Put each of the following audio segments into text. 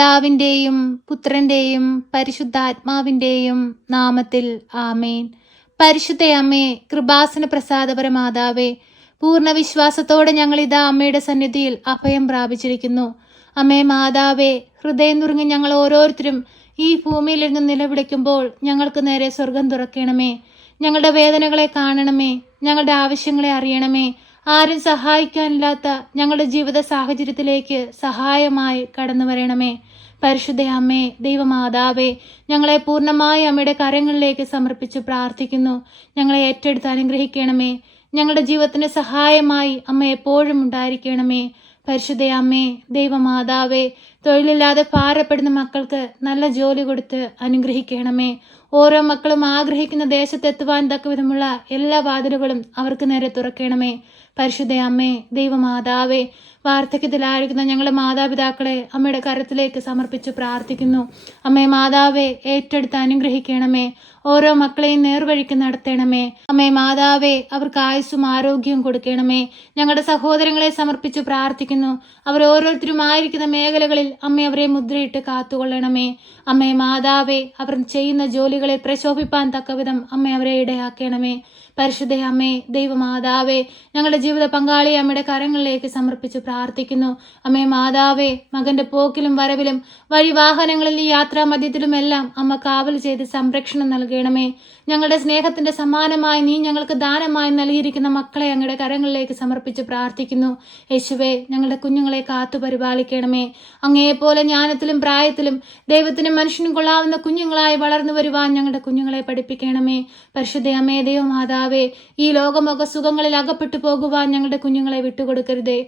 പിതാവിന്റെയും പുത്രന്റെയും പരിശുദ്ധാത്മാവിന്റെയും നാമത്തിൽ ആമേൻ. പരിശുദ്ധ അമ്മേ കൃപാസന പ്രസാദപര മാതാവേ പൂർണ വിശ്വാസത്തോടെ ഞങ്ങൾ ഇതാ അമ്മയുടെ സന്നിധിയിൽ അഭയം പ്രാപിച്ചിരിക്കുന്നു. അമ്മേ മാതാവേ ഹൃദയം നുറുങ്ങി ഞങ്ങൾ ഓരോരുത്തരും ഈ ഭൂമിയിൽ ഇരുന്ന് നിലവിളിക്കുമ്പോൾ ഞങ്ങൾക്ക് നേരെ സ്വർഗം തുറക്കണമേ. ഞങ്ങളുടെ വേദനകളെ കാണണമേ. ഞങ്ങളുടെ ആവശ്യങ്ങളെ അറിയണമേ. ആരും സഹായിക്കാനില്ലാത്ത ഞങ്ങളുടെ ജീവിത സാഹചര്യത്തിലേക്ക് സഹായമായി കടന്നു വരണമേ. പരിശുദ്ധ അമ്മേ ദൈവമാതാവേ ഞങ്ങളെ പൂർണമായി അമ്മയുടെ കരങ്ങളിലേക്ക് സമർപ്പിച്ച് പ്രാർത്ഥിക്കുന്നു. ഞങ്ങളെ ഏറ്റെടുത്ത് അനുഗ്രഹിക്കണമേ. ഞങ്ങളുടെ ജീവിതത്തിന് സഹായമായി അമ്മ എപ്പോഴും ഉണ്ടായിരിക്കണമേ. പരിശുദ്ധ അമ്മേ ദൈവമാതാവേ തൊഴിലില്ലാതെ ഭാരപ്പെടുന്ന മക്കൾക്ക് നല്ല ജോലി കൊടുത്ത് അനുഗ്രഹിക്കണമേ. ഓരോ മക്കളും ആഗ്രഹിക്കുന്ന ദേശത്തെത്തുവാൻ തക്കവിധമുള്ള എല്ലാ വാതിലുകളും അവർക്ക് നേരെ തുറക്കണമേ. പരിശുദ്ധ അമ്മേ ദൈവമാതാവേ വാർദ്ധക്യത്തിലായിരിക്കുന്ന ഞങ്ങളുടെ മാതാപിതാക്കളെ അമ്മയുടെ കരത്തിലേക്ക് സമർപ്പിച്ച് പ്രാർത്ഥിക്കുന്നു. അമ്മേ മാതാവെ ഏറ്റെടുത്ത് അനുഗ്രഹിക്കണമേ. ഓരോ മക്കളെയും നേർവഴിക്ക് നടത്തണമേ. അമ്മേ മാതാവേ അവർക്ക് ആയുസ്സും ആരോഗ്യവും കൊടുക്കണമേ. ഞങ്ങളുടെ സഹോദരങ്ങളെ സമർപ്പിച്ച് പ്രാർത്ഥിക്കുന്നു. അവർ ഓരോരുത്തരും ആയിരിക്കുന്ന മേഖലകളിൽ അമ്മ അവരെ മുദ്രയിട്ട് കാത്തുകൊള്ളണമേ. അമ്മേ മാതാവേ അവർ ചെയ്യുന്ന ജോലികളെ പ്രശോഭിപ്പാൻ തക്കവിധം അമ്മ അവരെ ഇടയാക്കണമേ. പരിശുദ്ധ അമ്മേ ദൈവമാതാവേ ഞങ്ങളുടെ ജീവിത പങ്കാളി അമ്മയുടെ കരങ്ങളിലേക്ക് സമർപ്പിച്ച് പ്രാർത്ഥിക്കുന്നു. അമ്മേ മാതാവേ മകന്റെ പോക്കിലും വരവിലും വഴി വാഹനങ്ങളിൽ യാത്രാ മധ്യത്തിലുമെല്ലാം അമ്മ കാവൽ ചെയ്ത് സംരക്ഷണം നൽകണമേ. ഞങ്ങളുടെ സ്നേഹത്തിന്റെ സമാനമായി നീ ഞങ്ങൾക്ക് ദാനമായി നൽകിയിരിക്കുന്ന മക്കളെ ഞങ്ങളുടെ കരങ്ങളിലേക്ക് സമർപ്പിച്ച് പ്രാർത്ഥിക്കുന്നു. യേശുവേ ഞങ്ങളുടെ കുഞ്ഞുങ്ങളെ കാത്തു പരിപാലിക്കണമേ. അങ്ങേപോലെ ജ്ഞാനത്തിലും പ്രായത്തിലും ദൈവത്തിനും മനുഷ്യനും കൊള്ളാവുന്ന കുഞ്ഞുങ്ങളായി വളർന്നു വരുവാൻ ഞങ്ങളുടെ കുഞ്ഞുങ്ങളെ പഠിപ്പിക്കണമേ. പരിശുദ്ധ അമ്മേ ദൈവമാതാവേ ഈ ലോകമൊക്കെ സുഖങ്ങളിൽ അകപ്പെട്ടു പോകുവാൻ ഞങ്ങളുടെ കുഞ്ഞുങ്ങളെ വിട്ടുകൊടുക്കരുതേ.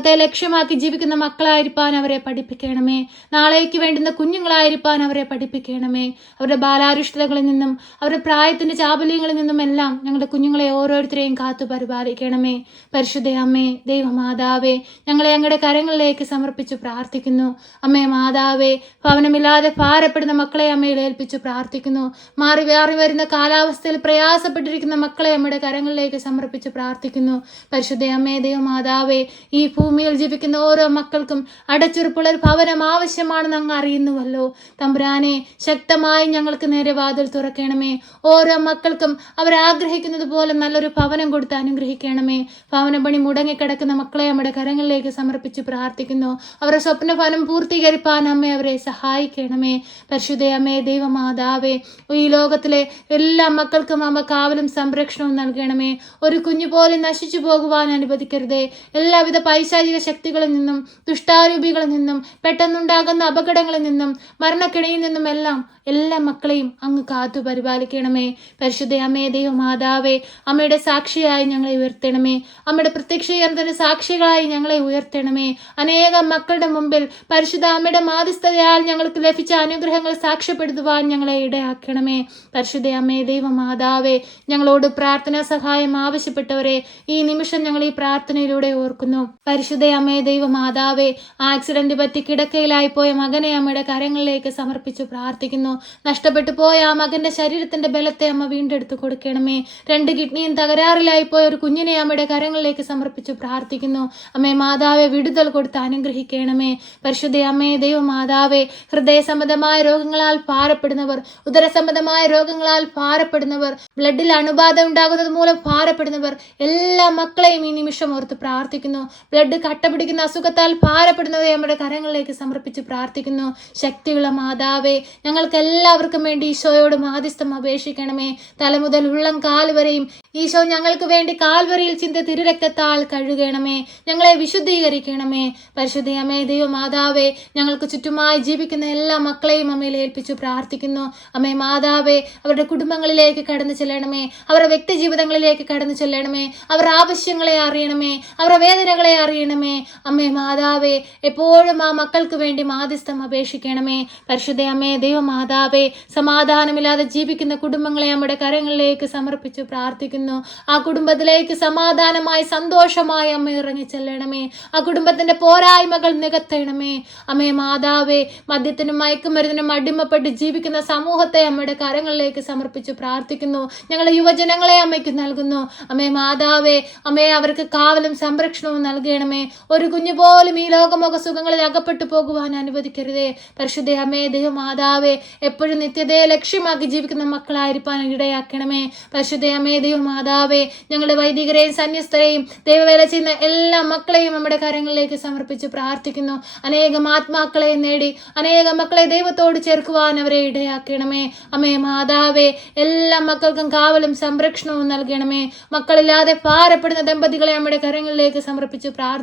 സ്വർഗത്തെ ലക്ഷ്യമാക്കി ജീവിക്കുന്ന മക്കളായിരിക്കാൻ അവരെ പഠിപ്പിക്കണമേ. നാളേക്ക് വേണ്ടുന്ന കുഞ്ഞുങ്ങളായിരിക്കാൻ അവരെ പഠിപ്പിക്കണമേ. അവരുടെ ബാലാരിഷ്ടതകളിൽ നിന്നും അവരുടെ പ്രായത്തിന്റെ ചാബല്യങ്ങളിൽ നിന്നും എല്ലാം ഞങ്ങളുടെ കുഞ്ഞുങ്ങളെ ഓരോരുത്തരെയും കാത്തു പരിപാലിക്കണമേ. പരിശുദ്ധ അമ്മേ ദൈവമാതാവേ ഞങ്ങളെ ഞങ്ങളുടെ കരങ്ങളിലേക്ക് സമർപ്പിച്ചു പ്രാർത്ഥിക്കുന്നു. അമ്മേ മാതാവേ ഭവനമില്ലാതെ ഭാരപ്പെടുന്ന മക്കളെ അമ്മയിൽ ഏൽപ്പിച്ചു പ്രാർത്ഥിക്കുന്നു. മാറി മാറി വരുന്ന കാലാവസ്ഥയിൽ പ്രയാസപ്പെട്ടിരിക്കുന്ന മക്കളെ അമ്മയുടെ കരങ്ങളിലേക്ക് സമർപ്പിച്ചു പ്രാർത്ഥിക്കുന്നു. പരിശുദ്ധ അമ്മേ ദൈവമാതാവേ ഈ ഭൂമിയിൽ ജീവിക്കുന്ന ഓരോ മക്കൾക്കും അടച്ചുറപ്പുള്ള ഒരു ഭവനം ആവശ്യമാണെന്ന് അങ്ങ് അറിയുന്നുവല്ലോ. തമ്പുരാനെ ശക്തമായി ഞങ്ങൾക്ക് നേരെ വാതിൽ തുറക്കണമേ. ഓരോ മക്കൾക്കും അവർ ആഗ്രഹിക്കുന്നത് പോലെ നല്ലൊരു ഭവനം കൊടുത്ത് അനുഗ്രഹിക്കണമേ. ഭവന പണി മുടങ്ങിക്കിടക്കുന്ന മക്കളെ നമ്മുടെ കരങ്ങളിലേക്ക് സമർപ്പിച്ച് പ്രാർത്ഥിക്കുന്നു. അവരുടെ സ്വപ്ന ഫലം പൂർത്തീകരിപ്പാൻ അമ്മ അവരെ സഹായിക്കണമേ. പരിശുദ്ധയമ്മേ ദൈവമാതാവേ ഈ ലോകത്തിലെ എല്ലാ മക്കൾക്കും അമ്മ കാവലും സംരക്ഷണവും നൽകണമേ. ഒരു കുഞ്ഞു പോലെ നശിച്ചു പോകുവാൻ അനുവദിക്കരുതേ. എല്ലാവിധ പൈശാചിക ശക്തികളിൽ നിന്നും ദുഷ്ടാരൂപികളിൽ നിന്നും പെട്ടെന്നുണ്ടാകുന്ന അപകടങ്ങളിൽ നിന്നും മരണക്കിണയിൽ നിന്നും എല്ലാം എല്ലാ മക്കളെയും അങ്ങ് കാത്തു പരിപാലിക്കണമേ. പരിശുദ്ധ അമ്മേ ദൈവമാതാവേ അമ്മയുടെ സാക്ഷിയായി ഞങ്ങളെ ഉയർത്തണമേ. അമ്മയുടെ പ്രത്യക്ഷയന്ത്രന്റെ സാക്ഷികളായി ഞങ്ങളെ ഉയർത്തണമേ. അനേകം മക്കളുടെ മുമ്പിൽ പരിശുദ്ധ അമ്മയുടെ മാധ്യസ്ഥതയാൽ ഞങ്ങൾക്ക് ലഭിച്ച അനുഗ്രഹങ്ങൾ സാക്ഷ്യപ്പെടുത്തുവാൻ ഞങ്ങളെ ഇടയാക്കണമേ. പരിശുദ്ധ അമ്മേ ദൈവമാതാവേ ഞങ്ങളോട് പ്രാർത്ഥനാ സഹായം ആവശ്യപ്പെട്ടവരെ ഈ നിമിഷം ഞങ്ങൾ ഈ പ്രാർത്ഥനയിലൂടെ ഓർക്കുന്നു. പരിശുദ്ധ അമ്മേ ദൈവമാതാവേ ആക്സിഡന്റ് പറ്റി കിടക്കയിലായി പോയ മകനെ അമ്മയുടെ കരങ്ങളിലേക്ക് സമർപ്പിച്ചു പ്രാർത്ഥിക്കുന്നു. നഷ്ടപ്പെട്ടു പോയ ആ മകന്റെ ശരീരത്തിന്റെ ബലത്തെ അമ്മ വീണ്ടെടുത്ത് കൊടുക്കണമേ. രണ്ട് കിഡ്നിയും തകരാറിലായി പോയ ഒരു കുഞ്ഞിനെ അമ്മയുടെ കരങ്ങളിലേക്ക് സമർപ്പിച്ചു പ്രാർത്ഥിക്കുന്നു. അമ്മേ മാതാവെ വിടുതൽ കൊടുത്ത് അനുഗ്രഹിക്കണമേ. പരിശുദ്ധ അമ്മേ ദൈവമാതാവേ ഹൃദയ സംബന്ധമായ രോഗങ്ങളാൽ ഭാരപ്പെടുന്നവർ ഉദര സംബന്ധമായ രോഗങ്ങളാൽ ഭാരപ്പെടുന്നവർ ബ്ലഡിൽ അണുബാധ ഉണ്ടാകുന്നത് മൂലം ഭാരപ്പെടുന്നവർ എല്ലാ മക്കളെയും ഈ നിമിഷം ഓർത്ത് പ്രാർത്ഥിക്കുന്നു. ബ്ലഡ് കട്ട പിടിക്കുന്ന അസുഖത്താൽ ഭാരപ്പെടുന്നവരെ നമ്മുടെ കരങ്ങളിലേക്ക് സമർപ്പിച്ച് പ്രാർത്ഥിക്കുന്നു. ശക്തിയുള്ള മാതാവേ ഞങ്ങൾക്ക് എല്ലാവർക്കും വേണ്ടി ഈശോയോട് മാധ്യസ്ഥം അപേക്ഷിക്കണമേ. തല മുതൽ ഉള്ളം കാൽ വരെയും ഈശോ ഞങ്ങൾക്ക് വേണ്ടി കാൽവരിയിൽ ചിന്ത തിരുരക്തത്താൽ കഴുകണമേ. ഞങ്ങളെ വിശുദ്ധീകരിക്കണമേ. പരിശുദ്ധയമ്മേ ദൈവമാതാവേ ഞങ്ങൾക്ക് ചുറ്റുമായി ജീവിക്കുന്ന എല്ലാ മക്കളെയും അമ്മയിൽ ഏൽപ്പിച്ചു പ്രാർത്ഥിക്കുന്നു. അമ്മേ മാതാവേ അവരുടെ കുടുംബങ്ങളിലേക്ക് കടന്നു ചെല്ലണമേ. അവരുടെ വ്യക്തി ജീവിതങ്ങളിലേക്ക് കടന്നു ചെല്ലണമേ. അവരുടെ ആവശ്യങ്ങളെ അറിയണമേ. അവരുടെ വേദനകളെ അറിയണമേ. അമ്മേ മാതാവേ എപ്പോഴും ആ മക്കൾക്ക് വേണ്ടി മാധ്യസ്ഥം അപേക്ഷിക്കണമേ. പരിശുദ്ധ അമ്മേ ദൈവമാതാവേ സമാധാനമില്ലാതെ ജീവിക്കുന്ന കുടുംബങ്ങളെ നമ്മുടെ കരങ്ങളിലേക്ക് സമർപ്പിച്ചു പ്രാർത്ഥിക്കുന്നു. ആ കുടുംബത്തിലേക്ക് സമാധാനമായി സന്തോഷമായി അമ്മ ഇറങ്ങി ചെല്ലണമേ. ആ കുടുംബത്തിന്റെ പോരായ്മകൾ നികത്തണമേ. അമ്മേ മാതാവേ മദ്യത്തിനും മയക്കുമരുന്നിനും അടിമപ്പെട്ട് ജീവിക്കുന്ന സമൂഹത്തെ അമ്മയുടെ കരങ്ങളിലേക്ക് സമർപ്പിച്ചു പ്രാർത്ഥിക്കുന്നു. ഞങ്ങളെ യുവജനങ്ങളെ അമ്മയ്ക്ക് നൽകുന്നു. അമ്മേ മാതാവേ അമ്മയെ അവർക്ക് കാവലും സംരക്ഷണവും നൽകണമേ. ഒരു കുഞ്ഞു പോലും ഈ ലോകമൊക്കെ സുഖങ്ങളിൽ അകപ്പെട്ടു പോകുവാൻ അനുവദിക്കരുതേ. പരിശുദ്ധ അമ്മേ ദൈവ മാതാവേ എപ്പോഴും നിത്യതയെ ലക്ഷ്യമാക്കി ജീവിക്കുന്ന മക്കളായിരിക്കാൻ ഇടയാക്കണമേ. പരിശുദ്ധ അമ്മേ ദൈവ മാതാവേ ഞങ്ങളുടെ വൈദികരെയും സന്യസ്തരെയും ദൈവവേല ചെയ്യുന്ന എല്ലാ മക്കളെയും നമ്മുടെ കരങ്ങളിലേക്ക് സമർപ്പിച്ച് പ്രാർത്ഥിക്കുന്നു. അനേകം ആത്മാക്കളെ നേടി അനേകം മക്കളെ ദൈവത്തോട് ചേർക്കുവാൻ അവരെ ഇടയാക്കണമേ. അമ്മേ മാതാവേ എല്ലാ മക്കൾക്കും കാവലും സംരക്ഷണവും നൽകണമേ. മക്കളില്ലാതെ ഭാരപ്പെടുന്ന ദമ്പതികളെ നമ്മുടെ കരങ്ങളിലേക്ക് സമർപ്പിച്ച് പ്രാർത്ഥിക്കുന്നു.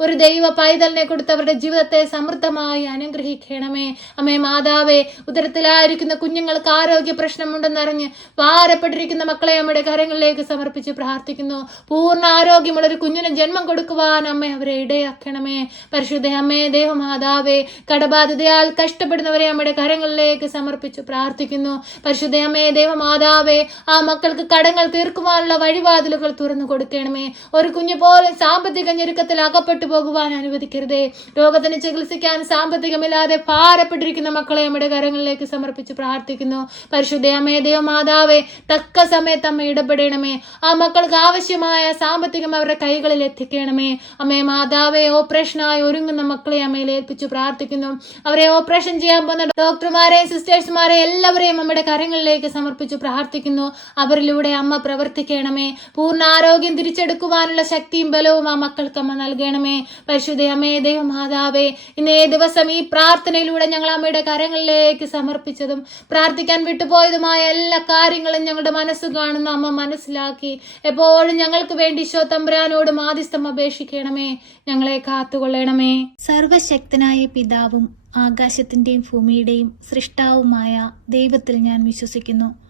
ഒരു ദൈവ പൈതലിനെ കൊടുത്തവരുടെ ജീവിതത്തെ സമൃദ്ധമായി അനുഗ്രഹിക്കണമേ. അമ്മേ മാതാവേ ഉദരത്തിലായിരിക്കുന്ന കുഞ്ഞുങ്ങൾക്ക് ആരോഗ്യ പ്രശ്നമുണ്ടെന്നറിഞ്ഞ് ഭാരപ്പെട്ടിരിക്കുന്ന മക്കളെ അമ്മയുടെ കരങ്ങളിലേക്ക് സമർപ്പിച്ച് പ്രാർത്ഥിക്കുന്നു. പൂർണ ആരോഗ്യമുള്ള ഒരു കുഞ്ഞിന് ജന്മം കൊടുക്കുവാൻ അമ്മ അവരെ ഇടയാക്കണമേ. പരിശുദ്ധ അമ്മേ ദേവമാതാവേ കടബാധിതയാൽ കഷ്ടപ്പെടുന്നവരെ അമ്മയുടെ കരങ്ങളിലേക്ക് സമർപ്പിച്ച് പ്രാർത്ഥിക്കുന്നു. പരിശുദ്ധ അമ്മേ ദേവമാതാവേ ആ മക്കൾക്ക് കടങ്ങൾ തീർക്കുവാനുള്ള വഴിവാതിലുകൾ തുറന്നു കൊടുക്കണമേ. ഒരു കുഞ്ഞു പോലും സാമ്പത്തിക ഞെരുക്കത്തിൽ അകപ്പെട്ടു പോകുവാൻ അനുവദിക്കരുതേ. രോഗത്തിന് ചികിത്സിക്കാൻ സാമ്പത്തികമില്ലാതെ ഭാരപ്പെട്ടിരിക്കുന്ന മക്കളെ നമ്മുടെ കരങ്ങളിലേക്ക് സമർപ്പിച്ച് പ്രാർത്ഥിക്കുന്നു. പരിശുദ്ധ ദൈവം മാതാവേ തക്ക സമയത്ത് അമ്മ ഇടപെടണമേ. ആ മക്കൾക്ക് ആവശ്യമായ സാമ്പത്തികം അവരുടെ കൈകളിൽ എത്തിക്കണമേ. അമ്മേ മാതാവേ ഓപ്പറേഷനായി ഒരുങ്ങുന്ന മക്കളെ അമ്മയിൽ ഏൽപ്പിച്ചു പ്രാർത്ഥിക്കുന്നു. അവരെ ഓപ്പറേഷൻ ചെയ്യാൻ പോകുന്ന ഡോക്ടർമാരെയും സിസ്റ്റേഴ്സുമാരെയും എല്ലാവരെയും നമ്മുടെ കരങ്ങളിലേക്ക് സമർപ്പിച്ചു പ്രാർത്ഥിക്കുന്നു. അവരിലൂടെ അമ്മ പ്രവർത്തിക്കണമേ. പൂർണ ആരോഗ്യം തിരിച്ചെടുക്കുവാനുള്ള ശക്തിയും ബലവും ആ മക്കൾക്ക് അമ്മ നൽകണമേ. പരിശുദ്ധ അമ്മേ ദൈവ മാതാവേ ഇന്നേ ദിവസം ഈ പ്രാർത്ഥനയിലൂടെ ഞങ്ങൾ അമ്മയുടെ കരങ്ങളിലേക്ക് സമർപ്പിച്ചതും പ്രാർത്ഥിക്കാൻ വിട്ടുപോയതുമായ എല്ലാ കാര്യങ്ങളും ഞങ്ങളുടെ മനസ്സ് കാണുന്ന അമ്മ മനസ്സിലാക്കി. എപ്പോഴും ഞങ്ങൾക്ക് വേണ്ടി ഈശോ മാധ്യസ്ഥം അപേക്ഷിക്കണമേ. ഞങ്ങളെ കാത്തുകൊള്ളണമേ. സർവശക്തനായ പിതാവും ആകാശത്തിന്റെയും ഭൂമിയുടെയും സൃഷ്ടാവുമായ ദൈവത്തിൽ ഞാൻ വിശ്വസിക്കുന്നു.